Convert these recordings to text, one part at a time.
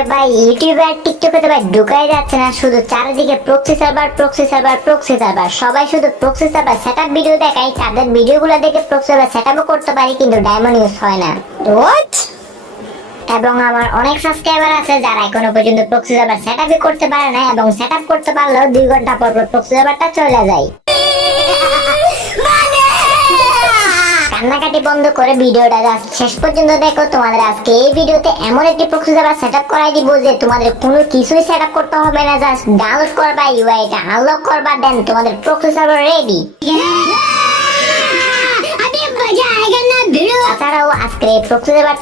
ইউটিউবে আর টিকটকে তো ভাই ঢুকাই যাচ্ছে না। শুধু চারিদিকে proxy server proxy server proxy server সবাই শুধু প্রক্সি সার্ভার ভিডিও দেখায়। তাদের ভিডিওগুলো দেখে প্রক্সি সার্ভার করতে পারি, কিন্তু ডায়মন্ড ইউজ হয় না। এবং আমার অনেক সাবস্ক্রাইবার আছে যারা এখনও পর্যন্ত প্রক্সি সার্ভার করতে পারে না এবং সেটআপ করতে পারলেও দুই ঘণ্টা পর পর প্রক্সি সার্ভারটা চলে যায়। কান্নাকাটি বন্ধ করে ভিডিওটা শেষ পর্যন্ত দেখো। তোমাদের আজকে এই ভিডিওতে এমন একটি প্রক্সি সার্ভার সেটআপ করাই দিব যে তোমাদের কোনো কিছুই সেটআপ করতে হবে না, জাস্ট ডাউনলোড করবা ইউআইটা আনলক করবা দেন তোমাদের প্রক্সি সার্ভার রেডি তাছাড়াও আজকে এই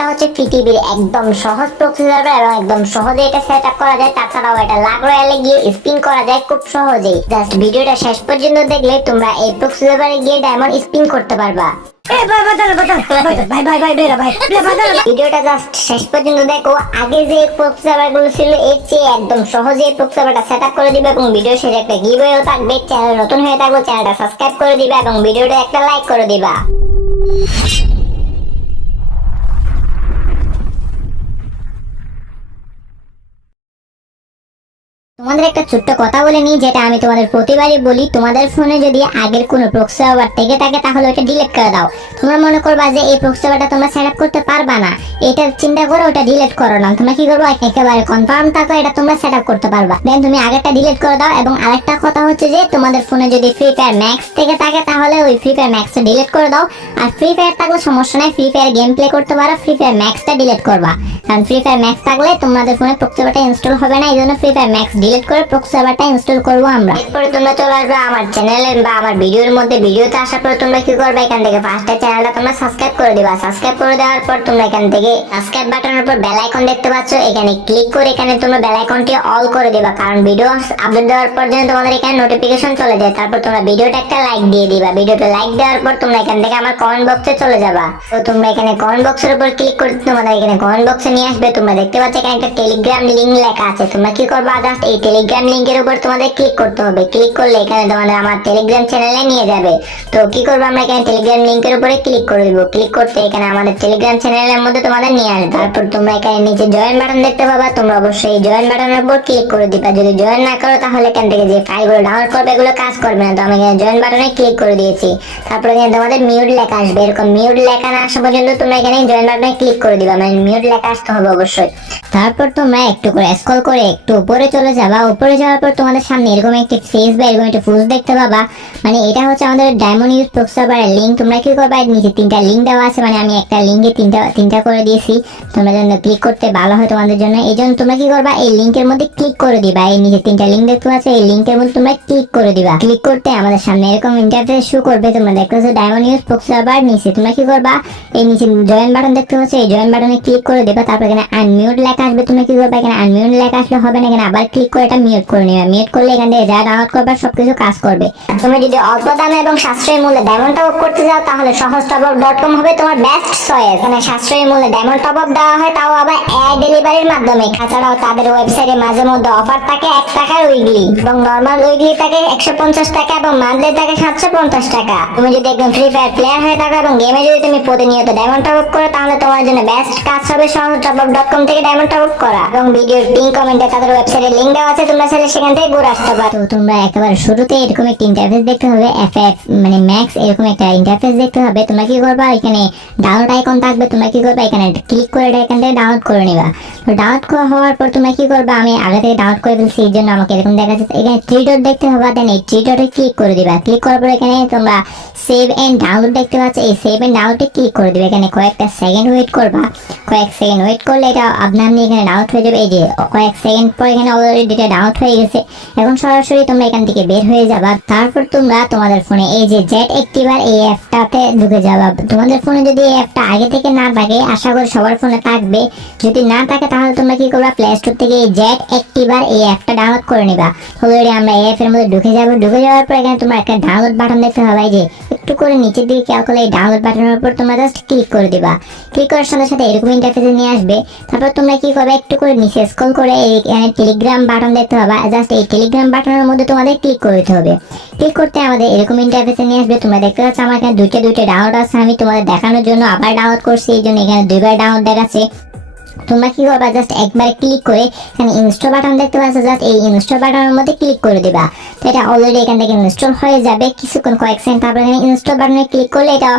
হচ্ছে পৃথিবীর একদম সহজ প্রক্সি এবং একদম সহজে এটা সেট আপ করা যায়। তাছাড়াও এটা রয়ালে গিয়ে স্পিন করা যায় খুব সহজেই। জাস্ট ভিডিওটা শেষ পর্যন্ত দেখলে তোমরা এই প্রক্সি গিয়ে ডায়মন্ড স্পিন করতে পারবা। ভিডিওটা জাস্ট শেষ পর্যন্ত দেখো। আগে যে প্রক্সি গুলো ছিল, এর চেয়ে একদম সহজে এই সেট আপ করে দিবে এবং ভিডিও শেষে একটা গিভওয়েও থাকবে। নতুন হয়ে থাকলে চ্যানেলটা সাবস্ক্রাইব করে দিবা এবং ভিডিওটা একটা লাইক করে দিবা। তোমাদের একটা ছোট্ট কথা বলে নিই, যেটা আমি তোমাদের প্রতিবারই বলি। তোমাদের ফোনে যদি আগের কোনো প্রক্সি সার্ভার থেকে থাকে, তাহলে ওটা ডিলিট করে দাও। তোমরা মনে করবা যে এই প্রক্সি সার্ভারটা তোমরা সেট করতে পারবা না। এটা চিন্তা করে, ওটা ডিলিট করো না। তোমরা কি করব? একেবারে কনফার্ম থাকো, এটা তোমরা সেট করতে পারবা। দেন তুমি আগেরটা ডিলিট করে দাও এবং আরেকটা কথা হচ্ছে যে, তোমাদের ফোনে যদি ফ্রি ফায়ার ম্যাক্স থেকে থাকে, তাহলে ওই ফ্রি ফায়ার ম্যাক্সটা ডিলিট করে দাও। আর ফ্রি ফায়ার থাকলে সমস্যা নাই ফ্রি ফায়ার গেম প্লে করতে পারো ফ্রি ফায়ার ম্যাক্সটা ডিলিট করবা। কারণ ফ্রি ফায়ার ম্যাক্স থাকলে তোমাদের ফোনে প্রক্সি সার্ভারটা ইনস্টল হবে না এই জন্য ফ্রি ফায়ার ম্যাক্স ডিলিট করে প্রক্সি সার্ভারটা ইনস্টল করব আমরা। এরপরে তোমরা চলে আসবে আমার চ্যানেলে বা আমার ভিডিওর মধ্যে। ভিডিওতে আসার পর তোমরা কি করবে? এখান থেকে ফার্স্টে চ্যানেলটা তোমরা সাবস্ক্রাইব করে দিবা। সাবস্ক্রাইব করে দেওয়ার পর তোমরা এখান থেকে সাবস্ক্রাইব বাটনের উপর বেল আইকন দেখতে পাচ্ছ। এখানে ক্লিক করে এখানে তোমরা বেল আইকনটি অল করে দিবা। কারণ ভিডিও আপলোড দেওয়ার পর যেন তোমাদের এখানে নোটিফিকেশন চলে যায়, তারপর তোমরা ভিডিওটা একটা লাইক দিয়ে দিবা। ভিডিওটা লাইক দেওয়ার পর তোমরা এখান থেকে আমার কমেন্ট বক্সে চলে যাবা। তো তোমরা এখানে কমেন্ট বক্সের উপর ক্লিক করে তোমাদের এখানে কমেন্ট বক্সে নিয়ে আসবে। তোমরা দেখতে পাচ্ছ এখানে একটা টেলিগ্রাম লিংক লেখা আছে। তোমরা কি করবা? জাস্ট এই টেলিগ্রাম লিংকের উপর তোমাদের ক্লিক করতে হবে। ক্লিক করলে এখানে তোমাদের আমার টেলিগ্রাম চ্যানেলে নিয়ে যাবে। তো কি করব আমরা এখানে টেলিগ্রাম লিংকের উপরে ক্লিক করে দিব। ক্লিক করতে এখানে আমাদের টেলিগ্রাম চ্যানেলের মধ্যে তোমাদের নিয়ে আসবে। তারপর তোমরা এখানে নিচে জয়েন বাটন দেখতে পাবা। তোমরা অবশ্যই জয়েন বাটনের উপর ক্লিক করে দিবা। যদি জয়েন না করো তাহলে এখান থেকে যে ফাইলগুলো ডাউনলোড করবে, এগুলো কাজ করবে না। তো আমি এখানে জয়েন বাটনে ক্লিক করে দিয়েছি। তারপর এখানে তোমাদের মিউট লেখা আসবে। এরকম মিউট লেখা না আসা পর্যন্ত তোমরা এখানে জয়েন বাটনে ক্লিক করে দিবা। মানে মিউট লেখা আসতে হবে অবশ্যই। তারপর তোমরা একটু করে স্ক্রল করে একটু উপরে চলে যাবা। উপরে যাওয়ার পর তোমাদের সামনে এরকম একটি ফেস বা এরকম একটা ফুজ দেখতে পাবা। মানে এটা হচ্ছে আমাদের ডায়মন্ড ইউজ প্রক্সাবারের লিঙ্ক তোমরা কি করবা? নিচে তিনটা লিঙ্ক দেওয়া আছে। মানে আমি একটা লিঙ্কে তিনটা তিনটা করে দিয়েছি। তোমরা যেন ক্লিক করতে ভালো হয় তোমাদের জন্য। এই জন্য তোমরা কি করবা? এই লিঙ্কের মধ্যে ক্লিক করে দিবা। এই নিচে তিনটা লিঙ্ক দেখতে পাচ্ছ। এই লিঙ্কের মধ্যে তোমরা ক্লিক করে দিবা। ক্লিক করতে আমাদের সামনে এরকম ইন্টারফেস শো করবে। তোমরা দেখতে পাচ্ছ ডায়মন্ড ইউজ প্রক্সাবার নিচে। তোমরা কি করবা? এই নিচে জয়েন বাটন দেখতে পাচ্ছ। এই জয়েন বাটনে ক্লিক করে দিবা। তারপর এখানে আনমিউট লেখা আসবে। তোমরা কি করবা? এখানে আনমিউট লেখা আসলে হবে না। এখানে আবার ক্লিক করে এটা মিউট করে নিবা। মিউট করলে এখান থেকে যা ডাউনলোড করবা, সবকিছু কাজ করবে। তুমি যদি অল্প দামে এবং সাশ্রয়ী মূল্যে ডায়মন্ড টপ করতে চাও তাহলে সহজ টপ আপ ডট কম হবে তোমার বেস্ট চয়েস এখানে সাশ্রয়ী মূল্যে ডায়মন্ড টপ আপ দেওয়া হয়, তাও আবার এয়ার ডেলিভারির মাধ্যমে। তাছাড়াও তাদের ওয়েবসাইটে মাঝে মধ্যে অফার থাকে এক টাকার উইকলি এবং নর্মাল উইকলি থাকে একশো পঞ্চাশ টাকা এবং মান্থলি থাকে সাতশো পঞ্চাশ টাকা। তুমি যদি একদম ফ্রি ফায়ার প্লেয়ার হয়ে থাকো এবং গেমে যদি তুমি প্রতিনিয়ত ডায়মন্ড টপ আপ করো, তাহলে তোমার জন্য বেস্ট কাজ হবে সহজ টপ আপ ডট কম থেকে ডায়মন্ড টপ আপ করা। এবং ভিডিওর পিন কমেন্টে তাদের ওয়েবসাইটের লিঙ্ক দেওয়া আছে তোমরা চাইলে সেখান থেকে ঘুরে আসতে পারো। তোমরা একেবারে শুরুতে এরকম একটা ইন্টারফেস দেখতে হবে মানে ম্যাক্স এরকম একটা ইন্টারফেস দেখতে হবে। তোমরা কি এখানে ডাউনলোড আইকন থাকবে, তোমরা কি এখানে ক্লিক করে এটা এখান থেকে ডাউনলোড করে তো ডাউনলোড হওয়ার পর তোমরা কি আমি আগে থেকে ডাউনলোড করে ফেলছি, এই জন্য আমাকে এরকম দেখা যাচ্ছে এখানে থ্রি ডট দেখতে হবে দেন এই থ্রি ডটে ক্লিক করে দিবা। ক্লিক করার পর এখানে তোমরা সেভ এন্ড ডাউনলোড দেখতে পাচ্ছ। এই সেভ এন্ড ডাউনলোডে ক্লিক করে দিবে। এখানে কয়েকটা সেকেন্ড ওয়েট করবা। কয়েক সেকেন্ড ওয়েট করলে এটা আপনা আপনি এখানে ডাউনলোড হয়ে যাবে। এই যে কয়েক সেকেন্ড পর এখানে অলরেডি এটা ডাউনলোড হয়ে গেছে। এখন সরাসরি তোমরা এখান থেকে বের হয়ে যাবা। তারপর তোমরা তোমাদের ফোনে এই যে জেট অ্যাক্টিভার এই অ্যাপটাতে ঢুকে যাবা। তোমাদের ফোনে যদি এই অ্যাপটা আগে থেকে না থাকে, আশা করি সবার ফোনে থাকবে। যদি না থাকে, তাহলে তোমরা কি করবা? প্লে স্টোর থেকে এই জেট অ্যাক্টিভার এই অ্যাপটা ডাউনলোড করে নিবা। অলরেডি আমরা এই অ্যাপের মধ্যে ঢুকে যাব। ঢুকে যাওয়ার পর এখানে তোমরা একটা ডাউনলোড বাটন দেখতে হবে যে একটু করে নিচের দিকে খেয়াল করলে এই ডাউনলোড বাটনের উপর তোমরা জাস্ট ক্লিক করে দিবা। ক্লিক করার সাথে সাথে এরকম ইন্টারফেসে নিয়ে আসবে। তারপর তোমরা কি করবে? একটু করে নিচে স্ক্রল করে এখানে টেলিগ্রাম বাটন দেখতে হবে জাস্ট এই টেলিগ্রাম বাটনের মধ্যে তোমাদের ক্লিক করতে হবে। ক্লিক করতে আমাদের এরকম ইন্টারফেসে নিয়ে আসবে। তোমরা দেখতে পাচ্ছ আমার এখানে দুইটা দুইটা ডাউনলোড আছে। আমি তোমাদের দেখানোর জন্য আবার ডাউনলোড করছি। এই জন্য এখানে দুইবার ডাউনলোড দেখাচ্ছে। তোমরা কি করবা? জাস্ট একবার ক্লিক করে এখানে ইনস্টল বাটন দেখতে পাচ্ছ জাস্ট এই ইনস্টল বাটনের মধ্যে ক্লিক করে দিবা। তো এটা অলরেডি এখান থেকে ইনস্টল হয়ে যাবে। কিছুক্ষণ, কয়েক সেকেন্ড তারপর এখানে ইনস্টল বাটনে ক্লিক করলে এটা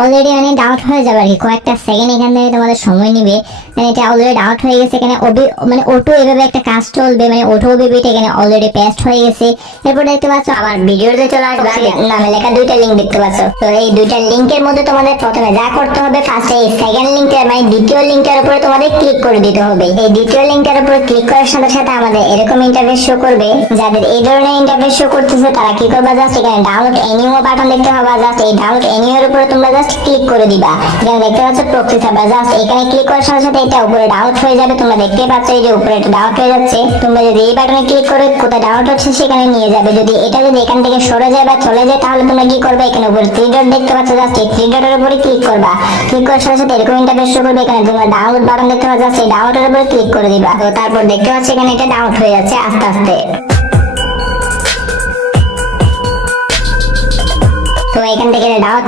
অলরেডি মানে ডাউট হয়ে যাবে আর কি। কয়েকটা সেকেন্ড এখান থেকে তোমাদের সময় নিবে। মানে এটা অলরেডি ডাউট হয়ে গেছে, এখানে ওবি মানে অটো এভাবে একটা কাজ চলবে। মানে অটো ওবিবিটা এখানে অলরেডি পেস্ট হয়ে গেছে। এরপর দেখতে পাচ্ছ আমার ভিডিওতে চলে আসবে। নামে লেখা দুইটা লিঙ্ক দেখতে পাচ্ছ। তো এই দুইটা লিঙ্কের মধ্যে তোমাদের প্রথমে যা করতে হবে ফার্স্টে এই সেকেন্ড লিঙ্কের মানে দ্বিতীয় লিঙ্কের উপরে তোমাদের ক্লিক করে দিতে হবে। এই দ্বিতীয় লিঙ্কের উপরে ক্লিক করার সাথে সাথে আমাদের এরকম ইন্টারফেস শো করবে। যাদের এই ধরনের ইন্টারফেস শো করতেছে, তারা কি করবা? জাস্ট এখানে ডাউনলোড এনিও বাটন দেখতে পাবা জাস্ট এই ডাউনলোড এনিওর উপরে তোমরা জাস্ট ক্লিক করে দিবা। এখানে দেখতে পাচ্ছ প্রক্সি সার্ভার জাস্ট এখানে ক্লিক করার সাথে সাথে এটা উপরে ডাউনলোড হয়ে যাবে। তোমরা দেখতে পাচ্ছ এই যে উপরে এটা ডাউনলোড হয়ে যাচ্ছে। তোমরা যদি এই বাটনে ক্লিক করে, কোথায় ডাউনলোড হচ্ছে সেখানে নিয়ে যাবে। যদি এটা যদি এখান থেকে সরে যায় বা চলে যায়, তাহলে তোমরা কি করবে? এখানে উপরে থ্রি ডট দেখতে পাচ্ছ। জাস্ট এই থ্রি ডটের উপরে ক্লিক করবা। ক্লিক করার সাথে সাথে এরকম ইন্টারফেস শো করবে। এখানে তোমরা ডাউনলোড বাটন দেখতে জাস্ট এই ডাউনলোডের উপরে ক্লিক করে দিবা। তো তারপর দেখতে পাচ্ছি এখানে এটা ডাউট হয়ে যাচ্ছে আস্তে আস্তে। এখান থেকে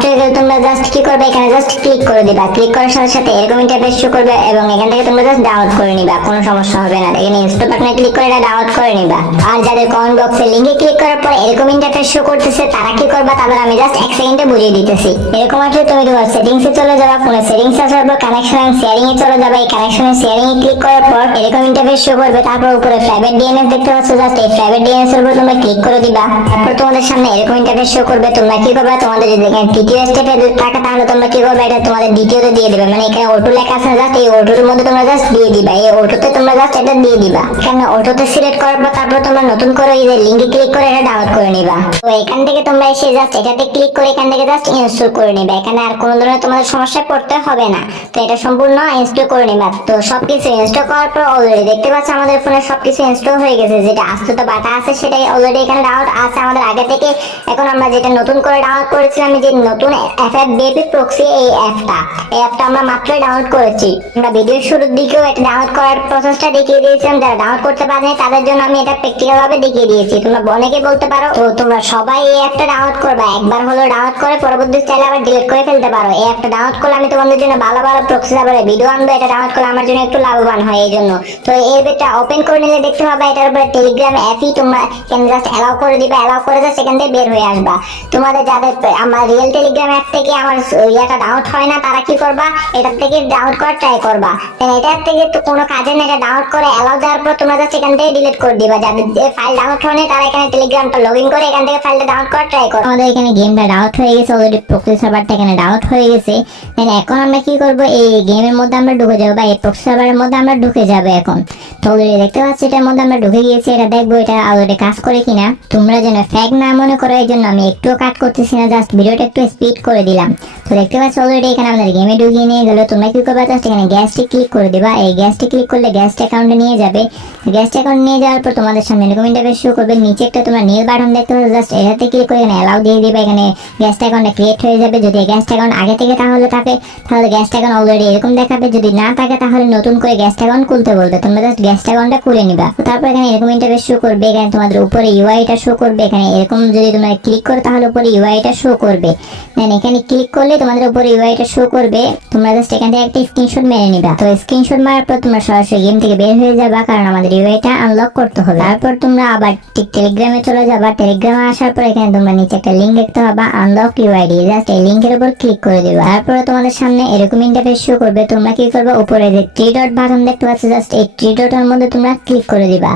হয়ে গেলে, তোমরা জাস্ট কি করবে? এখানে জাস্ট ক্লিক করে দিবা। ক্লিক করার সাথে সাথে এরকম ইন্টারফেস শো করবে এবং এখান থেকে তোমরা জাস্ট ডাউনলোড করে নিবা। কোনো সমস্যা হবে না। এখানে ইনস্টল বাটনে ক্লিক করে এটা ডাউনলোড করে নিবা। আর যাদের কমেন্ট বক্সে লিংকে ক্লিক করার পর এরকম ইন্টারফেস শো করতেছে, তারা কি করবা? তাদের আমি জাস্ট এক সেকেন্ডে বুঝিয়ে দিতেছি। এরকম আসলে তুমি তোমার সেটিংস এ চলে যাবা ফোনে সেটিংস আসার পর কানেকশন এন্ড শেয়ারিং এ চলে যাবা। এই কানেকশন এন্ড শেয়ারিং এ ক্লিক করার পর এরকম ইন্টারফেস শো করবে। তারপর উপরে প্রাইভেট ডিএনএস দেখতে পাচ্ছ জাস্ট এই প্রাইভেট ডিএনএস এর উপর তোমরা ক্লিক করে দিবা। তারপর তোমাদের সামনে এরকম ইন্টারফেস শো করবে। তোমরা কি করবা? তোমাদের যদি এখানে তৃতীয় স্টেপে থাকে, তাহলে তোমরা কি করবে? এটা তোমাদের দ্বিতীয়তে দিয়ে দিবে। মানে এখানে অটো লেখা আছে জাস্ট এই অটোর মধ্যে তোমরা জাস্ট দিয়ে দিবা। এই অটোতে তোমরা জাস্ট এটা দিয়ে দিবা। এখানে অটোতে সিলেক্ট করার পর তারপর তোমরা নতুন করে এই যে লিংকে ক্লিক করে এটা ডাউনলোড করে নিবা। তো এখান থেকে তোমরা এসে জাস্ট এটাতে ক্লিক করে এখান থেকে জাস্ট ইনস্টল করে নিবা। এখানে আর কোনো ধরনের তোমাদের সমস্যায় পড়তে হবে না। তো এটা সম্পূর্ণ ইনস্টল করে নিবা। তো সবকিছু ইনস্টল করার পর অলরেডি দেখতে পাচ্ছ আমাদের ফোনে সবকিছু ইনস্টল হয়ে গেছে। যেটা আস্তুত বাটা আছে, সেটাই অলরেডি এখানে ডাউনলোড আছে। আমাদের আগে থেকে এখন আমরা যেটা নতুন করে ডাউনলোড করেছিলাম যে নতুন এফএফ বেবি প্রক্সি এই অ্যাপটা এই অ্যাপটা আমরা মাত্রই ডাউনলোড করেছি। আমরা ভিডিওর শুরুর দিকেও এটা ডাউনলোড করার প্রসেসটা দেখিয়ে দিয়েছিলাম। যারা ডাউনলোড করতে পারেনি, তাদের জন্য আমি এটা প্র্যাকটিক্যাল ভাবে দেখিয়ে দিয়েছি। তোমরা অনেকে বলতে পারো? তো তোমরা সবাই এই অ্যাপটা ডাউনলোড করবা। একবার হলো ডাউনলোড করে পরবর্তী চাইলে আবার ডিলিট করে ফেলতে পারো। এই অ্যাপটা ডাউনলোড করলে আমি তোমাদের জন্য ভালো ভালো প্রক্সি সার্ভারে ভিডিও আনব। এটা ডাউনলোড করলে আমার জন্য একটু লাভবান হয় এই জন্য। তো এই বেটা ওপেন করে নিলে দেখতে পাবা, এটার উপরে টেলিগ্রাম অ্যাপই তোমরা এখানে জাস্ট অ্যালাউ করে দিবা। অ্যালাউ করে জাস্ট সেখান থেকে বের হয়ে আসবা। তোমাদের যাদের আমার রিয়েল টেলিগ্রাম অ্যাপ থেকে আমার ইয়াটা ডাউনলোড হয় না, তারা কি করবা? এটার থেকে ডাউনলোড করার ট্রাই করবা। Then এটার থেকে তো কোনো কাজে না, এটা ডাউনলোড করে অ্যালাউ দেওয়ার পর তোমরা জাস্ট এখান থেকে ডিলিট করে দিবা। যাদের ফাইল ডাউনলোড হয় না তারা এখানে টেলিগ্রামটা লগ ইন করে এখান থেকে ফাইলটা ডাউনলোড করার ট্রাই করো। আমাদের এখানে গেমটা ডাউনলোড হয়ে গেছে অলরেডি প্রক্সি সার্ভারটা এখানে ডাউনলোড হয়ে গেছে। Then এখন আমরা কি করব? এই গেমের মধ্যে আমরা ঢুকে যাব, বা এই প্রক্সি সার্ভারের মধ্যে আমরা ঢুকে যাব এখন। তো অলরেডি দেখতে পাচ্ছি, এটার মধ্যে আমরা ঢুকে গিয়েছি, এটা দেখব, এটা অলরেডি কাজ করে কিনা। তোমরা যেন ফ্যাক না মনে করো এই জন্য আমি একটুও কাট করতেছি না জাস্ট ভিডিওটা একটু স্পিড করে দিলাম। তো দেখতে পাচ্ছ অলরেডি এখানে আমাদের গেমে ঢুকিয়ে নিয়ে গেলো। তোমরা কি করবে জাস্ট এখানে গ্যাসটি ক্লিক করে দিবা। এই গ্যাসটি ক্লিক করলে গ্যাসটি অ্যাকাউন্টে নিয়ে যাবে। গ্যাসটি অ্যাকাউন্ট নিয়ে যাওয়ার পর তোমাদের সামনে এরকম ইন্টারফেস শো করবে। নিচে একটা তোমরা নীল বাটন দেখতে পাচ্ছ। জাস্ট এটাতে ক্লিক করে এখানে অ্যালাউ দিয়ে দিবা। এখানে গ্যাসটা অ্যাকাউন্টে ক্রিয়েট হয়ে যাবে। যদি গ্যাসটা অ্যাকাউন্ট আগে থেকে তাহলে থাকে, তাহলে গ্যাসটা অ্যাকাউন্ট অলরেডি এরকম দেখাবে। যদি না থাকে, তাহলে নতুন করে গ্যাসটা অ্যাকাউন্ট খুলতে বলবে। তোমরা জাস্ট গ্যাসটা অ্যাকাউন্টটা খুলে নিবা। তারপর এখানে এরকম ইন্টারফেস শো করবে। এখানে তোমাদের উপরে ইউআইটা শো করবে। এখানে এরকম যদি তোমরা ক্লিক করো, তাহলে উপরে ইউআইটা শো করবে। দেন এখানে ক্লিক করলে তোমাদের উপরে ইউআইটা শো করবে। তোমরা জাস্ট এখান থেকে একটা স্ক্রিনশট মেরে নিবা। তো স্ক্রিনশট মারার পর তোমরা সরাসরি গেম থেকে বের হয়ে যাবা, কারণ আমাদের ইউআইটা আনলক করতে হবে। তারপর তোমরা আবার ঠিক টেলিগ্রামে চলে যাবা। টেলিগ্রামে আসার পর এখানে তোমরা নিচে একটা লিঙ্ক দেখতে পাবা আনলক ইউআইডি জাস্ট এই লিঙ্কের উপর ক্লিক করে দিবা। তারপরে তোমাদের সামনে এরকম ইন্টারফেস শো করবে। তোমরা কি করবে? উপরে যে থ্রি ডট বাটন দেখতে পাচ্ছ জাস্ট এই থ্রি ডটের মধ্যে তোমরা ক্লিক করে দিবা।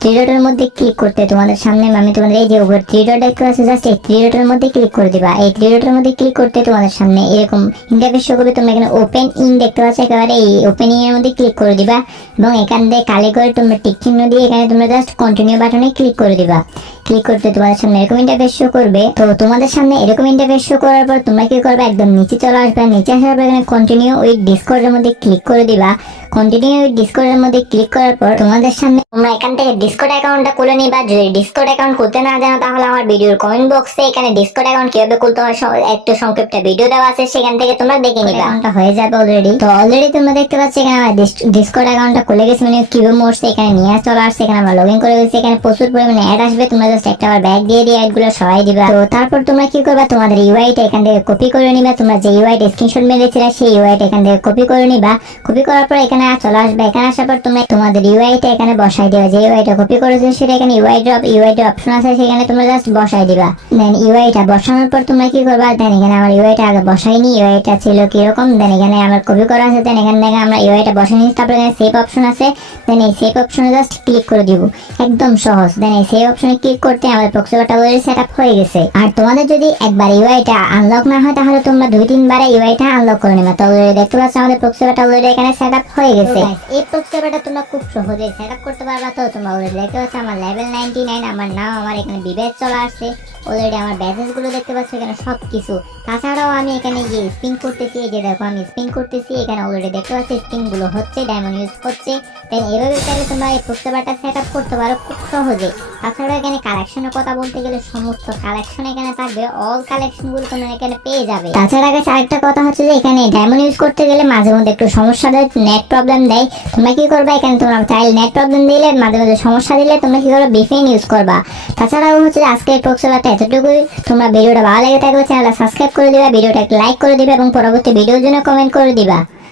থ্রি ডটের মধ্যে ক্লিক করতে তোমাদের সামনে আমি তোমাদের এই যে উপর থ্রি ডট দেখতে পাচ্ছ জাস্ট এই থ্রি ডটের মধ্যে ক্লিক করে দিবা। এই থ্রি ডটের মধ্যে ক্লিক করতে তোমাদের সামনে এরকম ইন্টারফেস শো করবে, তোমরা এখানে ওপেন ইন দেখতে পাচ্ছ, একেবারে এই ওপেনিং এর মধ্যে ক্লিক করে দিবা। এবং এখান থেকে কালি করে তোমরা টিক চিহ্ন দিয়ে এখানে তোমরা জাস্ট কন্টিনিউ বাটনে ক্লিক করে দিবা। ক্লিক করতে তোমাদের সামনে এরকম ইন্টারফেস শো করবে। তো তোমাদের সামনে এরকম ইন্টারফেস শো করার পর তোমরা কি করবে? একদম নিচে চলে আসবে। নিচে আসার পর এখানে কন্টিনিউ উইথ ডিসকর্ডের মধ্যে ক্লিক করে দিবা। কন্টিনিউ উইথ ডিসকর্ডের মধ্যে ক্লিক করার পর তোমাদের সামনে তোমরা এখান থেকে ডিসকোড অ্যাকাউন্টটা খুলে নিবা। যদি ডিসকোড অ্যাকাউন্ট খুলতে না জানো তাহলে আমার ভিডিওর কমেন্ট বক্সে এখানে ডিসকোড অ্যাকাউন্ট কীভাবে খুলতে হয় একটু সংক্ষিপ্ত ভিডিও দেওয়া আছে সেখান থেকে তোমরা দেখে নিবা। অ্যাকাউন্টটা হয়ে যাবে অলরেডি তো অলরেডি তোমরা দেখতে পাচ্ছ এখানে আমার ডিসকোড অ্যাকাউন্টটা খুলে গেছে মানে কীভাবে মোড়ছে এখানে নিয়ে চলে আসছে এখানে আমরা লগ ইন করে গেছি এখানে প্রচুর পরিমাণে অ্যাড আসবে। তোমরা জাস্ট একটা আবার ব্যাগ দিয়ে দিয়ে অ্যাডগুলো সবাই দিবা। তো তারপর তোমরা কি করবা তোমাদের ইউআইটা এখান থেকে কপি করে নিবা। তোমরা যে ইউআইটা স্ক্রিনশট মেরেছিলে সেই ইউআইটা এখান থেকে কপি করে নিবা। কপি করার পর এখানে চলে আসবে। এখানে আসার পর তোমরা তোমাদের ইউআইটা এখানে বসাই দিবা, যে ইউআইটা কপি করেছ সেটা এখানে UI drop UI drop option আছে, সেখানে তোমরা জাস্ট বসাই দিবা। দেন ইউআইটা বসানোর পর তোমরা কি করবা? দেন এখানে আমার ইউআইটা আগে বসাইনি ইউআইটা ছিল কীরকম? দেন এখানে আমার কপি করা আছে দেন এখান থেকে আমরা ইউআইটা বসাই নিচ্ছি তারপর এখানে সেভ অপশন আছে। দেন এই সেভ অপশনে জাস্ট ক্লিক করে দিব। একদম সহজ। দেন এই সেভ অপশনে ক্লিক করতে আমাদের প্রক্সিবাটা অলরেডি সেট আপ হয়ে গেছে। আর তোমাদের যদি একবার ইউআইটা আনলক না হয়, তাহলে তোমরা দুই, তিনবারে ইউআইটা আনলক করে নেবে। তো অলরেডি দেখতে পাচ্ছ আমাদের প্রক্সিবাটা অলরেডি এখানে সেট আপ হয়ে গেছে। এই প্রক্সিবাটা তোমরা খুব সহজে সেট আপ করতে পারবা তো তোমরা অলরেডি দেখতে পাচ্ছ আমার লেভেল নাইনটি নাইন আমার নাম, আমার এখানে বিবেচ চলে আসছে। অলরেডি আমার ব্যাচেসগুলো দেখতে পাচ্ছ এখানে সব কিছু তাছাড়াও আমি এখানে গিয়ে স্পিন করতেছি, এই যে দেখো আমি স্পিন করতেছি, এখানে অলরেডি দেখতে পাচ্ছি স্পিনগুলো হচ্ছে ডায়মন্ড ইউজ হচ্ছে। দেন এভাবে চাইলে তোমরা এই প্রক্সিবাটা সেট আপ করতে পারো খুব সহজে। তাছাড়া এখানে কালেকশনের কথা বলতে গেলে সমস্ত কালেকশন এখানে থাকবে অল কালেকশনগুলো তোমরা এখানে পেয়ে যাবে। তাছাড়া কাছে আরেকটা কথা হচ্ছে যে এখানে ডায়মন্ড ইউজ করতে গেলে মাঝে মধ্যে একটু সমস্যা দেয় নেট প্রবলেম দেয়। তোমরা কি করবে, এখানে তোমরা চাইলে নেট প্রবলেম দিলে মাঝে মাঝে। সমস্যা দিলে তোমরা কি করবে বিফেন ইউজ করবা। তাছাড়াও হচ্ছে আজকে প্রক্সেবারটা এতটুকুই। তোমরা ভিডিওটা ভালো লেগে থাকবে চ্যানেলটা সাবস্ক্রাইব করে দিবা, ভিডিওটা লাইক করে দিবা এবং পরবর্তী ভিডিওর জন্য কমেন্ট করে দিবা।